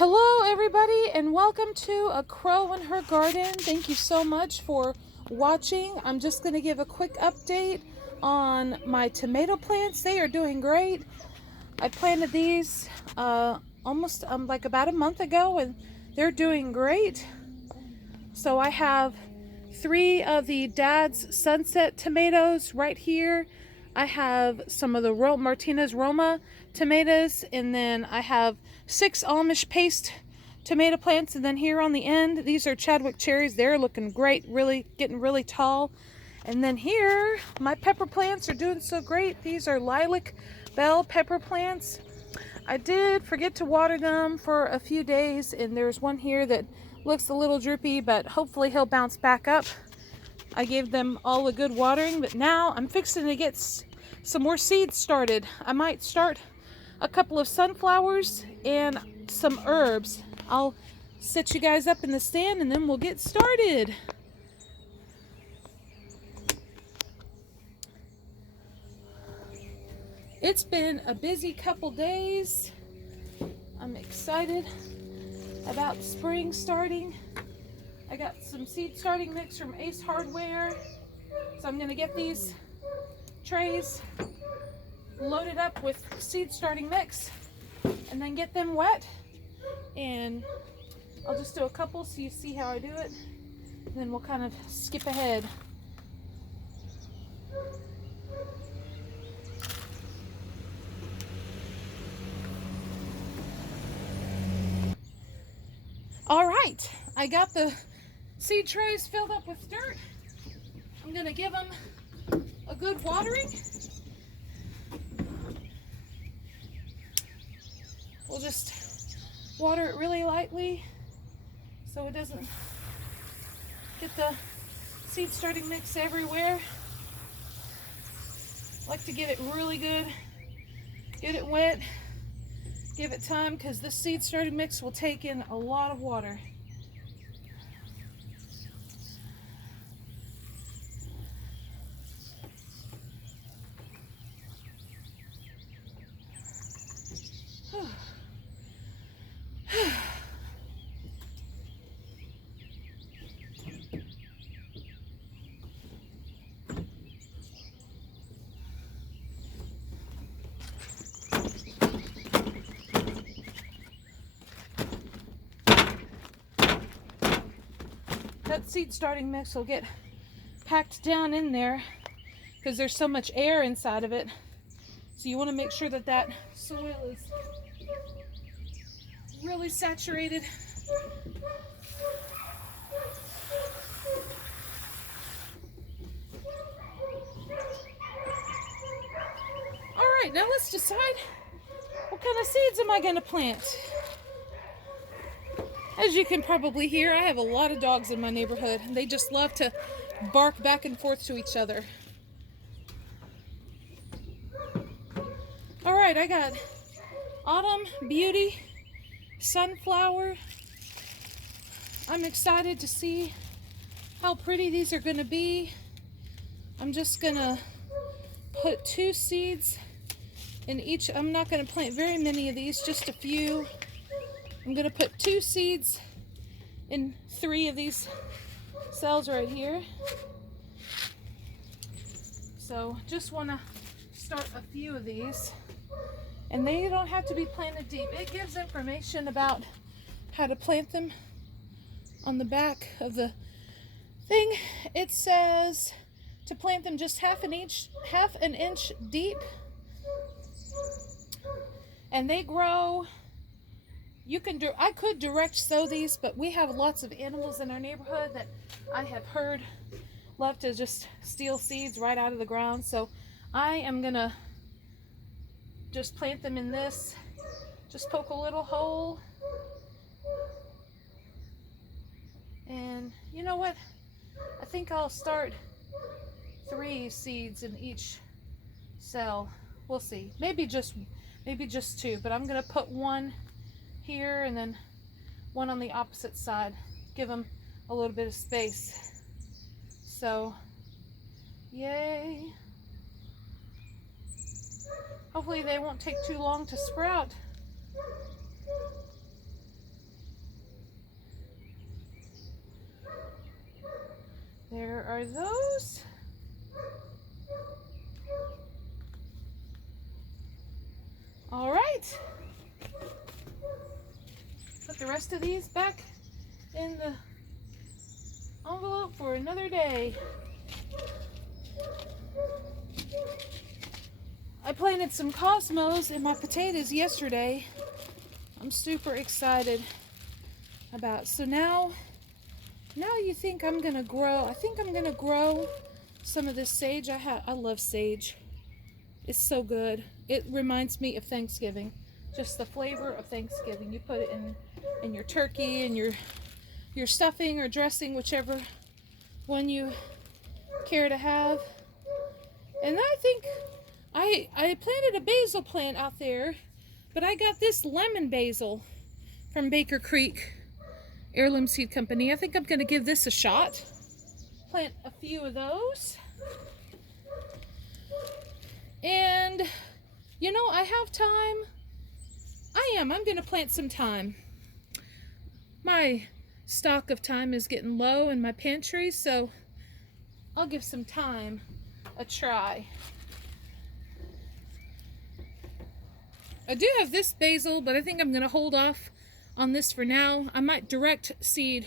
Hello everybody and welcome to A Crow in Her Garden. Thank you so much for watching. I'm just going to give a quick update on my tomato plants. They are doing great. I planted these almost like about a month ago and they're doing great. So I have 3 of the Dad's Sunset tomatoes right here. I have some of the Martinez Roma tomatoes, and then I have 6 Amish paste tomato plants, and then here on the end, these are Chadwick cherries. They're looking great, really getting really tall. And then here, my pepper plants are doing so great. These are lilac bell pepper plants. I did forget to water them for a few days, and there's one here that looks a little droopy, but hopefully he'll bounce back up. I gave them all a good watering, but now I'm fixing to get some more seeds started. I might start a couple of sunflowers and some herbs. I'll set you guys up in the stand and then we'll get started. It's been a busy couple days. I'm excited about spring starting. I got some seed starting mix from Ace Hardware. So I'm gonna get these trays loaded up with seed starting mix and then get them wet. And I'll just do a couple so you see how I do it. And then we'll kind of skip ahead. All right, I got the seed trays filled up with dirt. I'm gonna give them a good watering. We'll just water it really lightly so it doesn't get the seed starting mix everywhere. Like to get it really good, get it wet, give it time, because this seed starting mix will take in a lot of water. That seed starting mix will get packed down in there because there's so much air inside of it. So you want to make sure that that soil is really saturated. All right, now let's decide what kind of seeds am I going to plant. As you can probably hear, I have a lot of dogs in my neighborhood. They just love to bark back and forth to each other. All right, I got Autumn Beauty, Sunflower. I'm excited to see how pretty these are gonna be. I'm just gonna put 2 seeds in each. I'm not gonna plant very many of these, just a few. I'm gonna put 2 seeds in 3 of these cells right here. So just wanna start a few of these. And they don't have to be planted deep. It gives information about how to plant them on the back of the thing. It says to plant them just half an inch deep. And they grow. I could direct sow these, but we have lots of animals in our neighborhood that I have heard love to just steal seeds right out of the ground. So I am gonna just plant them in this. Just poke a little hole. And you know what? I think I'll start 3 seeds in each cell. We'll see. Maybe just 2, but I'm gonna put 1 here and then 1 on the opposite side. Give them a little bit of space. So, yay. Hopefully they won't take too long to sprout. Where are those? All right. Put the rest of these back in the envelope for another day. I planted some cosmos in my potatoes yesterday. I'm super excited about. So now you think I'm gonna grow. I think I'm gonna grow some of this sage. I love sage. It's so good. It reminds me of Thanksgiving. Just the flavor of Thanksgiving. You put it in your turkey and your stuffing or dressing, whichever one you care to have. And I think I planted a basil plant out there, but I got this lemon basil from Baker Creek Heirloom Seed Company. I think I'm going to give this a shot. Plant a few of those. And, you know, I have time. I'm going to plant some thyme. My stock of thyme is getting low in my pantry, so I'll give some thyme a try. I do have this basil, but I think I'm going to hold off on this for now. I might direct seed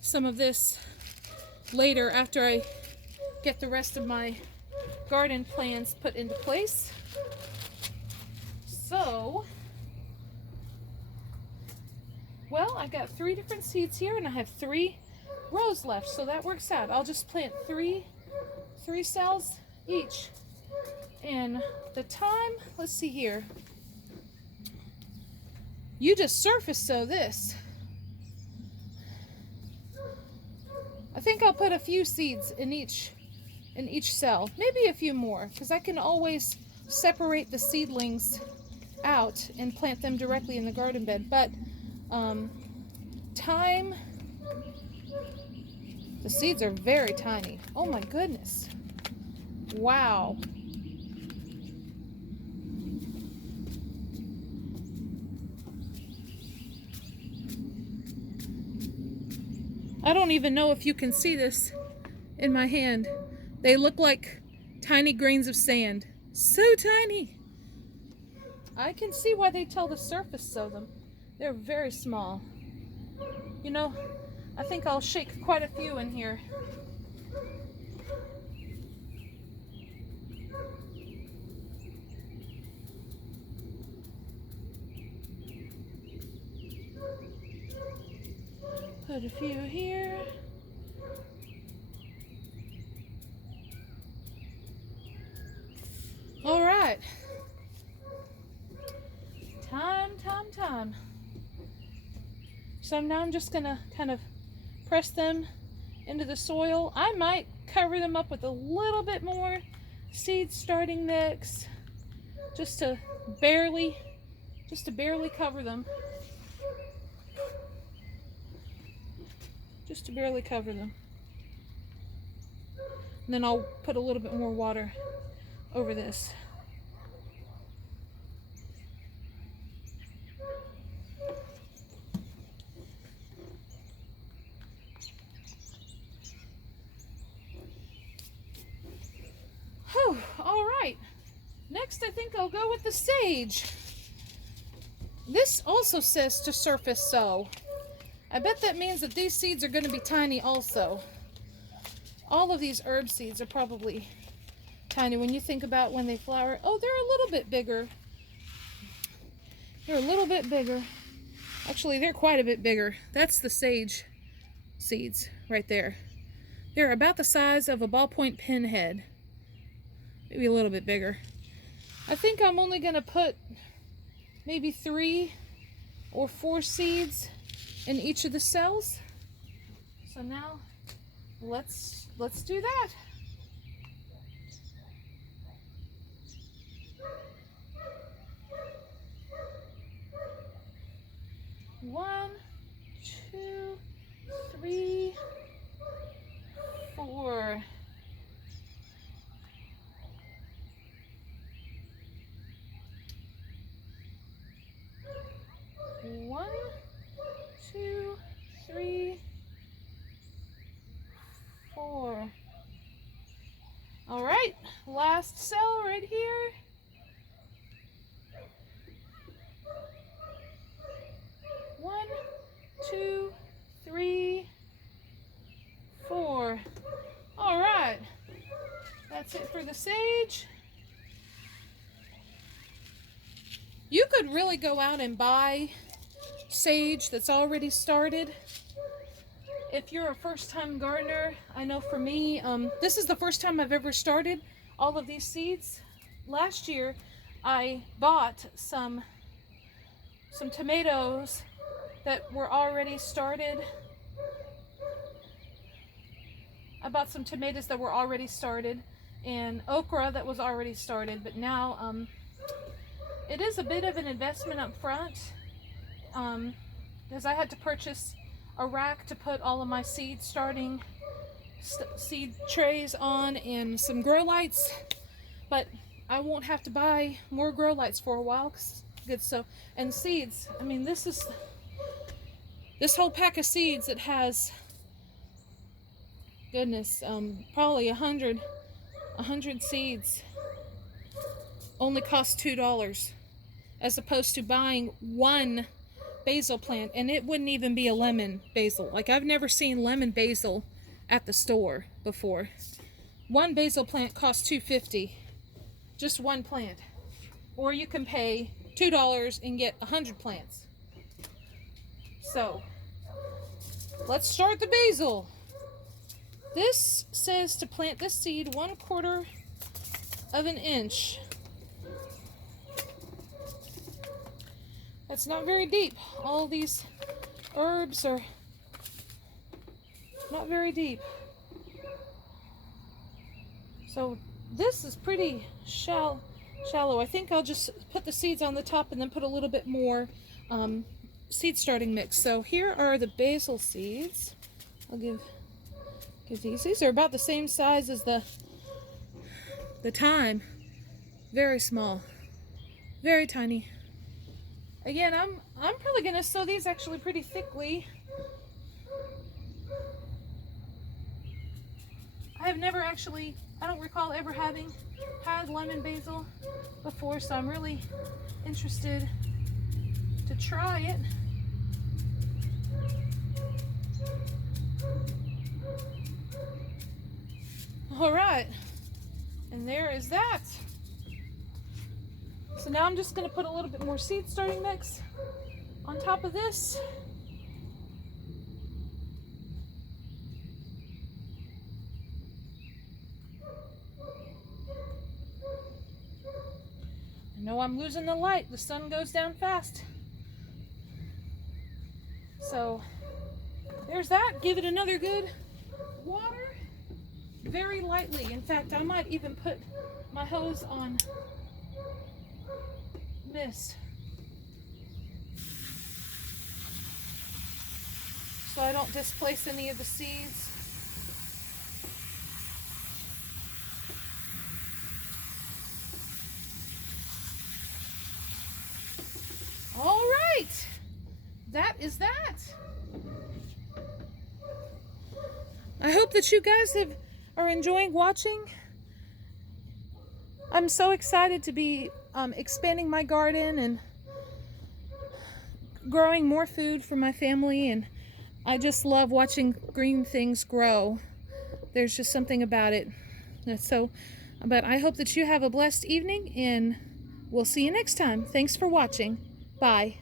some of this later after I get the rest of my garden plans put into place. So, well, I've got 3 different seeds here and I have 3 rows left, so that works out. I'll just plant 3 cells each. And the thyme, let's see here. You just surface sow this. I think I'll put a few seeds in each cell, maybe a few more, because I can always separate the seedlings out and plant them directly in the garden bed. But thyme, the seeds are very tiny. Oh my goodness. Wow. I don't even know if you can see this in my hand. They look like tiny grains of sand. So tiny. I can see why they tell the surface sow them. They're very small. You know, I think I'll shake quite a few in here. Put a few here. All right. Time. So now I'm just gonna kind of press them into the soil. I might cover them up with a little bit more seed starting next, just to barely cover them. Just to barely cover them. And then I'll put a little bit more water over this. Whew, all right. Next, I think I'll go with the sage. This also says to surface sow. I bet that means that these seeds are going to be tiny also. All of these herb seeds are probably tiny when you think about when they flower. Oh, they're a little bit bigger. They're a little bit bigger. Actually, they're quite a bit bigger. That's the sage seeds right there. They're about the size of a ballpoint pen head. Maybe a little bit bigger. I think I'm only going to put maybe 3 or 4 seeds in each of the cells. So now let's do that. One, 2, 3, 4. One, 2, 3, 4. the sage. You could really go out and buy sage that's already started. If you're a first-time gardener, I know for me, this is the first time I've ever started all of these seeds. Last year, I bought some tomatoes that were already started. I bought some tomatoes that were already started and okra that was already started, but now it is a bit of an investment up front because I had to purchase a rack to put all of my seed seed trays on and some grow lights, but I won't have to buy more grow lights for a while. Good. So, and seeds, I mean, this whole pack of seeds, it has, goodness, probably 100 seeds, only cost $2 as opposed to buying one basil plant, and it wouldn't even be a lemon basil. Like, I've never seen lemon basil at the store before. One basil plant costs $2.50, just one plant. Or you can pay $2 and get 100 plants. So, let's start the basil. This says to plant this seed 1/4 of an inch. That's not very deep. All these herbs are not very deep. So this is pretty shallow. I think I'll just put the seeds on the top and then put a little bit more seed starting mix. So here are the basil seeds. I'll give these. These are about the same size as the thyme. Very small. Very tiny. Again, I'm probably gonna sow these actually pretty thickly. I don't recall ever having had lemon basil before, so I'm really interested to try it. All right, and there is that. So now I'm just going to put a little bit more seed starting mix on top of this. I know I'm losing the light. The sun goes down fast. So there's that. Give it another good water very lightly. In fact, I might even put my hose on mist so I don't displace any of the seeds. All right, that is that. I hope that you guys are enjoying watching. I'm so excited to be expanding my garden and growing more food for my family, and I just love watching green things grow. There's just something about it. But I hope that you have a blessed evening, and we'll see you next time. Thanks for watching. Bye.